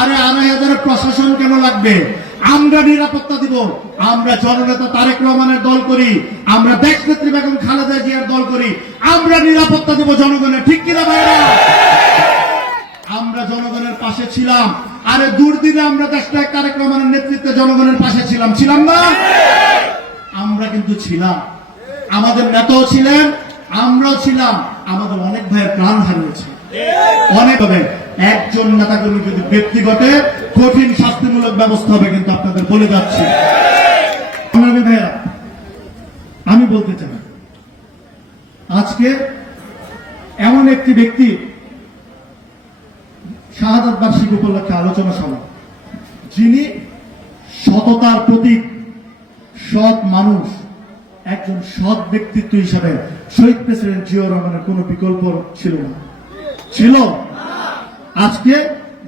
আরে ২,৫০০ প্রশাসন কেন লাগবে? আমরা নিরাপত্তা দিব। আমরা জননেতা তারেক রহমানের দল করি, আমরা দেশনেত্রী বেগম খালেদা জিয়ার দল করি, আমরা নিরাপত্তা দিব জনগণের। ঠিক কিনা ভাইরা? আমরা জনগণের পাশে ছিলাম। আরে দুর্দিনে আমরা দেশনায়ক তারেক রহমানের নেতৃত্বে জনগণের পাশে ছিলাম, ছিলাম না? আমরা কিন্তু ছিলাম, আমাদের নেতাও ছিলেন, আমরাও ছিলাম। আমাদের অনেক ভাইয়ের প্রাণ হারিয়েছে, অনেক হবে। একজন নেতাকর্মী যদি ব্যক্তিগত কঠিন শাস্তিমূলক ব্যবস্থা হবে, কিন্তু আপনাদের বলে যাচ্ছি ভাইয়া, আমি বলতে চাই আজকে এমন একটি ব্যক্তি শাহাদাত বার্ষিকী উপলক্ষে আলোচনা সভা, যিনি সততার প্রতীক, সৎ মানুষ, একজন সৎ ব্যক্তিত্ব হিসাবে শহীদ প্রেসিডেন্ট জিয়াউর রহমানের কোন বিকল্প ছিল না, ছিল। আজকে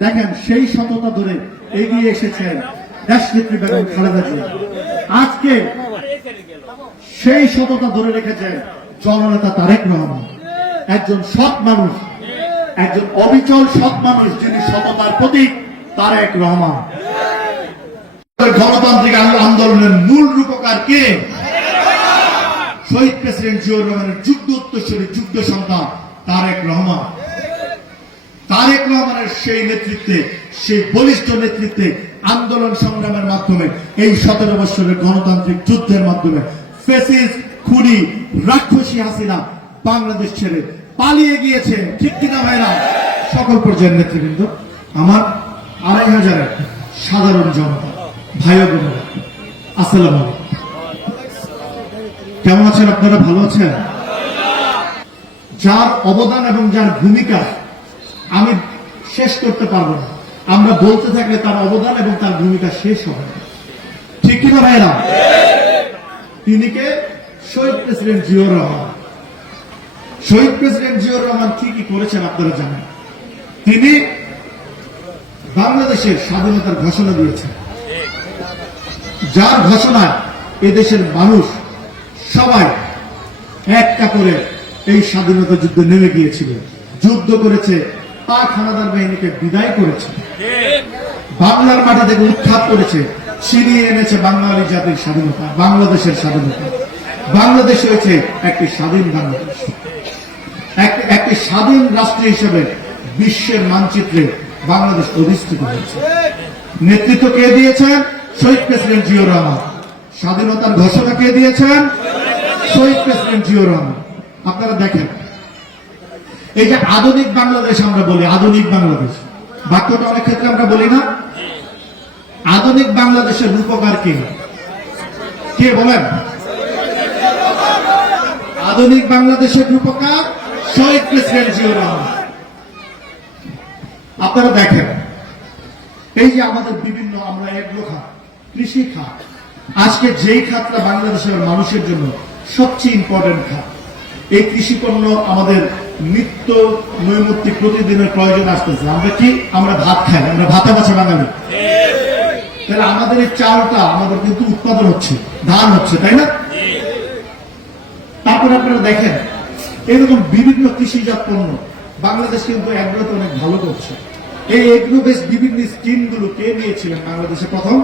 দেখেন সেই সততা ধরে এগিয়ে এসেছেন দেশনেত্রী বেগম খালেদা জিয়া। আজকে সেই সততা ধরে রেখেছেন জননেতা তারেক রহমান, একজন সৎ মানুষ, একজন অবিচল সৎ মানুষ, যিনি সততার প্রতীক তারেক রহমান। গণতান্ত্রিক আন্দোলনের মূল রূপকার কে? শহীদ প্রেসিডেন্ট জিয়াউর রহমানের যুদ্ধ উত্তরসূরি, যুদ্ধ সন্তান তারেক রহমান। তারেক রহমানের সেই নেতৃত্বে, সেই বলিষ্ঠ নেতৃত্বে আন্দোলন সংগ্রামের মাধ্যমে, এই ১৭ বছরের গণতান্ত্রিক যুদ্ধের মাধ্যমে ফ্যাসিস্ট খুনি রাক্ষসী হাসিনা বাংলাদেশ ছেড়ে পালিয়ে গিয়েছে। ঠিক কিনা ভাইরা? সকল পর্যায়ের নেতৃবৃন্দ, আমার ২,৫০০ সাধারণ জনতা, ভাই ও বোনেরা, আসসালামু আলাইকুম। কেমন আছেন আপনারা? ভালো আছেন? যার অবদান এবং যার ভূমিকা আমি শেষ করতে পারবো না, আমরা বলতে থাকলে তার অবদান এবং তার ভূমিকা শেষ হবে না। ঠিক কিনা ভাইরা? তিনি কে? শহীদ প্রেসিডেন্ট জিয়াউর রহমান। শহীদ প্রেসিডেন্ট জিয়াউর রহমান কি কি করেছেন আপনারা জানেন। তিনি বাংলাদেশের স্বাধীনতার ঘোষণা দিয়েছেন, যার ঘোষণায় এদেশের মানুষ সবাই এক কাপড়ে এই স্বাধীনতা যুদ্ধে নেমে গিয়েছিল, যুদ্ধ করেছে, পাক হানাদার বাহিনীকে বিদায় করেছে, বাংলার মাটি থেকে উৎখাত করেছে, ছিনিয়ে এনেছে বাঙালি জাতির স্বাধীনতা, বাংলাদেশের স্বাধীনতা। বাংলাদেশ হয়েছে একটি স্বাধীন বাংলাদেশ, একটি স্বাধীন রাষ্ট্র হিসেবে বিশ্বের মানচিত্রে বাংলাদেশ অধিষ্ঠিত হয়েছে। নেতৃত্ব কে দিয়েছেন? শহীদ প্রেসিডেন্ট জিয়াউর রহমান। স্বাধীনতার ঘোষণা কে দিয়েছেন? শহীদ প্রেসিডেন্ট জিয়াউর রহমান। আপনারা দেখেন, এই যে আধুনিক বাংলাদেশ আমরা বলি, আধুনিক বাংলাদেশ বাক্যটা অনেক ক্ষেত্রে আমরা বলি না। আধুনিক বাংলাদেশের রূপকার কে? কে বলেন? আধুনিক বাংলাদেশের রূপকার শহীদ প্রেসিডেন্ট জিয়াউর রহমান। আপনারা দেখেন, এই যে আমাদের বিভিন্ন, আমরা এগ্রো খাত, কৃষি খাত, আজকে যেই খাতটা বাংলাদেশের মানুষের জন্য সবচেয়ে ইম্পর্টেন্ট খাত, এই কৃষি পণ্য আমাদের নিত্য নৈমিত্তিক প্রতিদিনের প্রয়োজন আসতেছে। আমরা কি? আমরা ভাত খাই, আমরা ভাতা বাছা বাঙালি। তাহলে আমাদের এই চালটা আমাদের কিন্তু উৎপাদন হচ্ছে, ধান হচ্ছে, তাই না? তারপরে আপনারা দেখেন এরকম বিভিন্ন কৃষিজাত পণ্য বাংলাদেশ কিন্তু এগ্রোতে অনেক ভালো করছে। এই এগ্রো বেস বিভিন্ন স্কিম গুলো কে নিয়েছিলেন বাংলাদেশে প্রথম?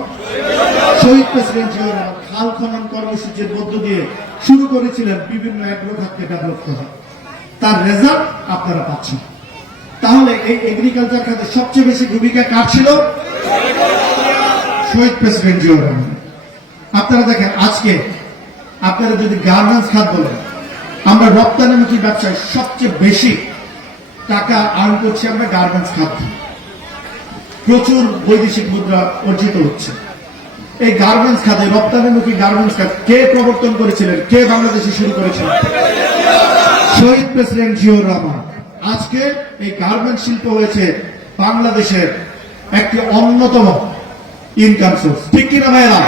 শহীদ প্রেসিডেন্ট জিয়াউর রহমান। খাল খনন কর্মসূচির মধ্য দিয়ে শুরু করেছিলেন বিভিন্ন এগ্রো খাতকে ডেভেলপ করা। তার রেজাল্ট আপনারা পাচ্ছেন। তাহলে এই এগ্রিকালচার খাতে সবচেয়ে বেশি ভূমিকা কার ছিল? শহীদ প্রেসিডেন্ট জিয়াউর রহমান। আপনারা দেখেন, আজকে আপনারা যদি গার্মেন্টস খাত বলেন, আমরা রপ্তানিমুখী ব্যবসায় সবচেয়ে বেশি টাকা আর্ন করছি আমরা গার্মেন্টস খাত। প্রচুর বৈদেশিক মুদ্রা অর্জিত হচ্ছে এই গার্মেন্টস খাতে। রপ্তানিমুখী গার্মেন্টস খাত কে প্রবর্তন করেছিলেন? কে বাংলাদেশে শুরু করেছিলেন? শহীদ প্রেসিডেন্ট জিয়াউর রহমান। আজকে এই গার্মেন্টস শিল্প হয়েছে বাংলাদেশের একটি অন্যতম ইনকাম সোর্স। ঠিক কিনা ভাইয়েরা?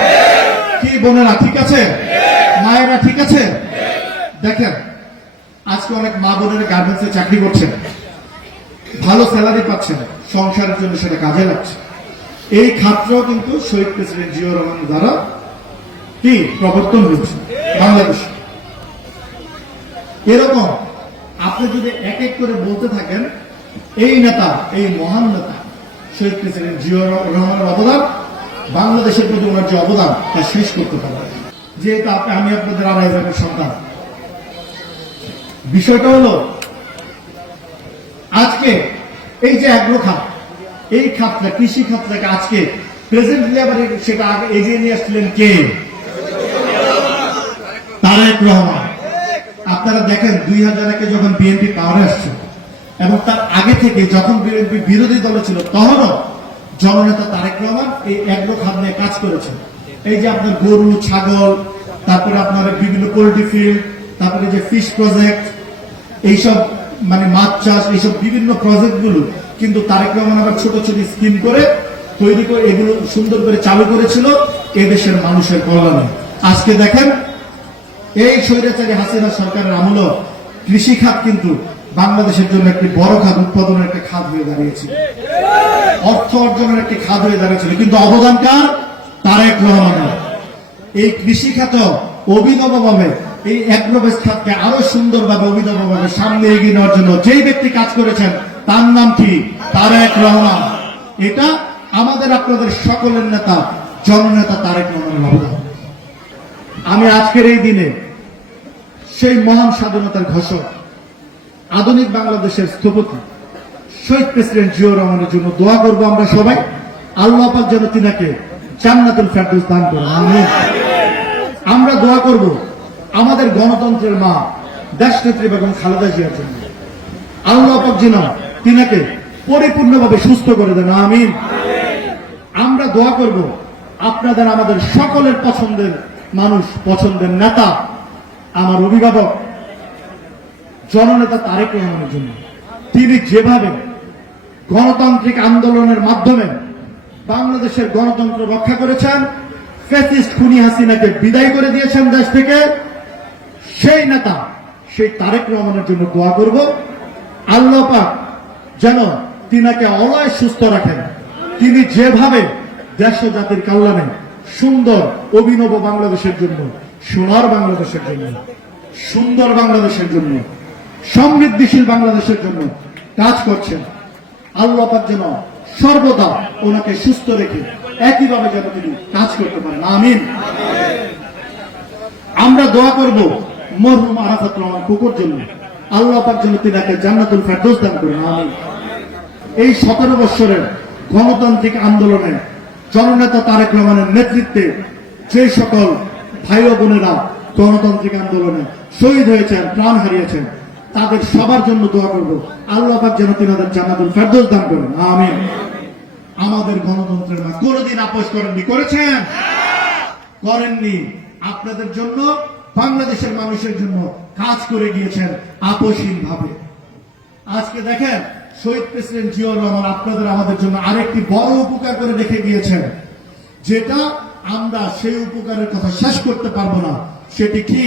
কি বোনেরা ঠিক আছে? মায়েরা ঠিক আছে? দেখেন, আজকে অনেক মা বোনেরা গার্মেন্টসে চাকরি করছেন, ভালো স্যালারি পাচ্ছেন, সংসারের জন্য সেটা কাজে লাগছে। এই খাতটাও কিন্তু শহীদ প্রেসিডেন্ট জিয়াউর রহমানের দ্বারা কি প্রবর্তন হয়েছে বাংলাদেশে। এরকম আপনি যদি এক এক করে বলতে থাকেন, এই নেতা, এই মহান নেতা শহীদ প্রেসিডেন্ট জিয়াউর রহমানের অবদান, বাংলাদেশের প্রতি ওনার যে অবদান তা শেষ করতে পারে। যেহেতু আমি আপনাদের আড়াই হাজারের সন্তান, বিষয়টা হলো আজকে এই যে অ্যাগ্রো খাত, এই খাতটা, কৃষি খাতটাকে আজকে প্রেজেন্টলি আবার সেটা আগে এগিয়ে নিয়ে আসছিলেন কে? তারেক রহমান। আপনারা দেখেন 2001-এ যখন বিএনপি পাওয়ারে আসছে এবং তার আগে থেকে যখন বিএনপি বিরোধী দল ছিল তখনও জননেতা তারেক রহমান এই অ্যাগ্রো খাত নিয়ে কাজ করেছেন। এই যে আপনার গরু, ছাগল, তারপরে আপনার বিভিন্ন পোল্ট্রি ফিল্ড, তারপরে যে ফিশ প্রজেক্ট, এইসব মানে মাছ চাষ, এইসব বিভিন্ন প্রজেক্ট গুলো কিন্তু তারেক রহমান আবার ছোট ছোট স্কিম করে তৈরি করে এগুলো সুন্দর করে চালু করেছিল এদেশের মানুষের কল্যাণে। আজকে দেখেন এই স্বৈরাচারী হাসিনা সরকারের আমলে কৃষি খাত কিন্তু বাংলাদেশের জন্য একটি বড় খাত, উৎপাদনের একটা খাত হয়ে দাঁড়িয়েছিল, অর্থ অর্জনের একটি খাত হয়ে দাঁড়িয়েছিল, কিন্তু অবদান কার? তারেক রহমানের। এই কৃষি খাত অভিনবভাবে এই অ্যাগ্রোবেস খাতকে আরো সুন্দরভাবে অভিনবভাবে সামনে এগিয়ে নেওয়ার জন্য যেই ব্যক্তি কাজ করেছেন তার নাম কি? তারেক রহমান। এটা আমাদের আপনাদের সকলের নেতা জননেতা তারেক রহমানের অবদান। আমি আজকের এই দিনে সেই মহান স্বাধীনতার ঘোষক, আধুনিক বাংলাদেশের স্থপতি শহীদ প্রেসিডেন্ট জিয়াউর রহমানের জন্য দোয়া করব আমরা সবাই। আল্লাহ পাক যেন তিনাকে জান্নাতুল ফেরদৌস দান করেন, আমিন। আমরা দোয়া করব আমাদের গণতন্ত্রের মা দেশনেত্রী বেগম খালেদা জিয়ার জন্য, আল্লাহ পাক যেন তিনাকে পরিপূর্ণভাবে সুস্থ করে দেন, আমিন। আমরা দোয়া করব আপনাদের আমাদের সকলের পছন্দের মানুষ, পছন্দের নেতা, আমার অভিভাবক জননেতা তারেক রহমানের জন্য। তিনি যেভাবে গণতান্ত্রিক আন্দোলনের মাধ্যমে বাংলাদেশের গণতন্ত্র রক্ষা করেছেন, ফ্যাসিস্ট খুনি হাসিনাকে বিদায় করে দিয়েছেন দেশ থেকে, সেই নেতা সেই তারেক রহমানের জন্য দোয়া করব আল্লাহ পাক যেন তিনাকে অলয় সুস্থ রাখেন। তিনি যেভাবে দেশ ও জাতির কল্যাণে সুন্দর অভিনব বাংলাদেশের জন্য, সোনার বাংলাদেশের জন্য, সুন্দর বাংলাদেশের জন্য, সমৃদ্ধিশীল বাংলাদেশের জন্য কাজ করছেন, আল্লাহ পাক যেন সর্বদা ওনাকে সুস্থ রেখে একইভাবে যেন তিনি কাজ করতে পারেন, আমিন। আমরা দোয়া করব মরহুম আরাফাত রহমান কুকুর জন্য, আল্লাহ পাক যেন তিনাকে জান্নাতুল ফেরদৌস দান করেন, আমিন। এই 17 বছরের গণতান্ত্রিক আন্দোলনে জননেতা তারেক রহমানের নেতৃত্বে যে সকল ভাই ও বোনেরা গণতান্ত্রিক আন্দোলনে শহীদ হয়েছেন, প্রাণ হারিয়েছেন, তাদের সবার জন্য দোয়া করব আল্লাহ পাক যেন তিনাদের জান্নাতুল ফেরদৌস দান করেন, আমিন। আমাদের গণতন্ত্রের মা কোনদিন আপোষ করেননি, করেছেন? করেননি। আপনাদের জন্য, বাংলাদেশের মানুষের জন্য কাজ করে গিয়েছেন আপোষহীন ভাবে। আজকে দেখেন শহীদ প্রেসিডেন্ট জিয়াউর রহমান আপনাদের আমাদের জন্য আরেকটি বড় উপকার করে রেখে গিয়েছেন, যেটা আমরা সেই উপকারের কথা শেষ করতে পারবো না। সেটি কি?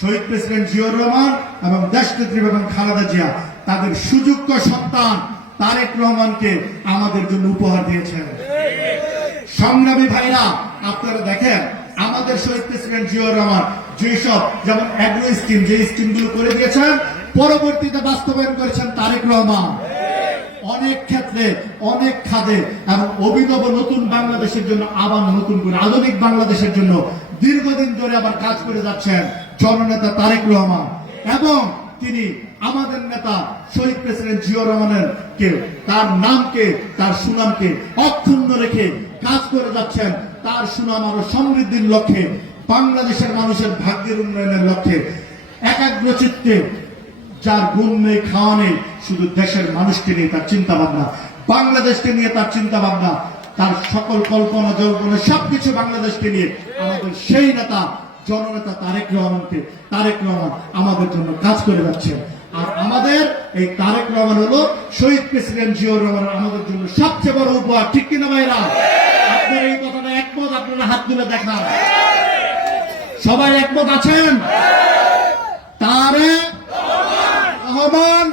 শহীদ প্রেসিডেন্ট জিয়াউর রহমান এবং দেশনেত্রী বেগম খালেদা জিয়া তাদের সুযোগ্য সন্তান তারেক রহমানকে আমাদের জন্য উপহার দিয়েছেন। সংগ্রামী ভাইরা, আপনারা দেখেন আমাদের শহীদ প্রেসিডেন্ট জিয়াউর রহমান যেসব, যেমন অ্যাগ্রো স্কিম, যে স্কিমগুলো করে দিয়েছেন, পরবর্তীতে বাস্তবায়ন করেছেন তারেক রহমান। অনেক ক্ষেত্রে, অনেক খাতে এবং অভিনব নতুন বাংলাদেশের জন্য, আবার নতুন করে আধুনিক বাংলাদেশের জন্য দীর্ঘদিন ধরে আবার কাজ করে যাচ্ছেন জননেতা তারেক রহমান। এবং তিনি আমাদের নেতা শহীদ প্রেসিডেন্ট জিয়াউর রহমানের কে, তার নামকে, তার সুনামকে অক্ষুণ্ণ রেখে কাজ করে যাচ্ছেন, তার সুনাম আরো সমৃদ্ধির লক্ষ্যে, বাংলাদেশের মানুষের ভাগ্যের উন্নয়নের লক্ষ্যে, একাগ্র চিত্তে, যার গুণ নেই, খাওয়া নেই, শুধু দেশের মানুষকে নিয়ে তার চিন্তা ভাবনা, বাংলাদেশকে নিয়ে তার চিন্তা ভাবনা, তার সকল কল্পনা জল্পনা সবকিছু বাংলাদেশকে নিয়ে আমাদের সেই নেতা জননেতা তারেক রহমান আমাদের জন্য কাজ করে যাচ্ছেন। আর আমাদের এই তারেক রহমান হলো শহীদ প্রেসিডেন্ট জিয়াউর রহমান আমাদের জন্য সবচেয়ে বড় উপহার, ঠিক কিনা ভাইরা? আপনারা এই কথাটা একমত? আপনারা হাত তুলে দেখান। সবাই একমত আছেন? তারেক রহমান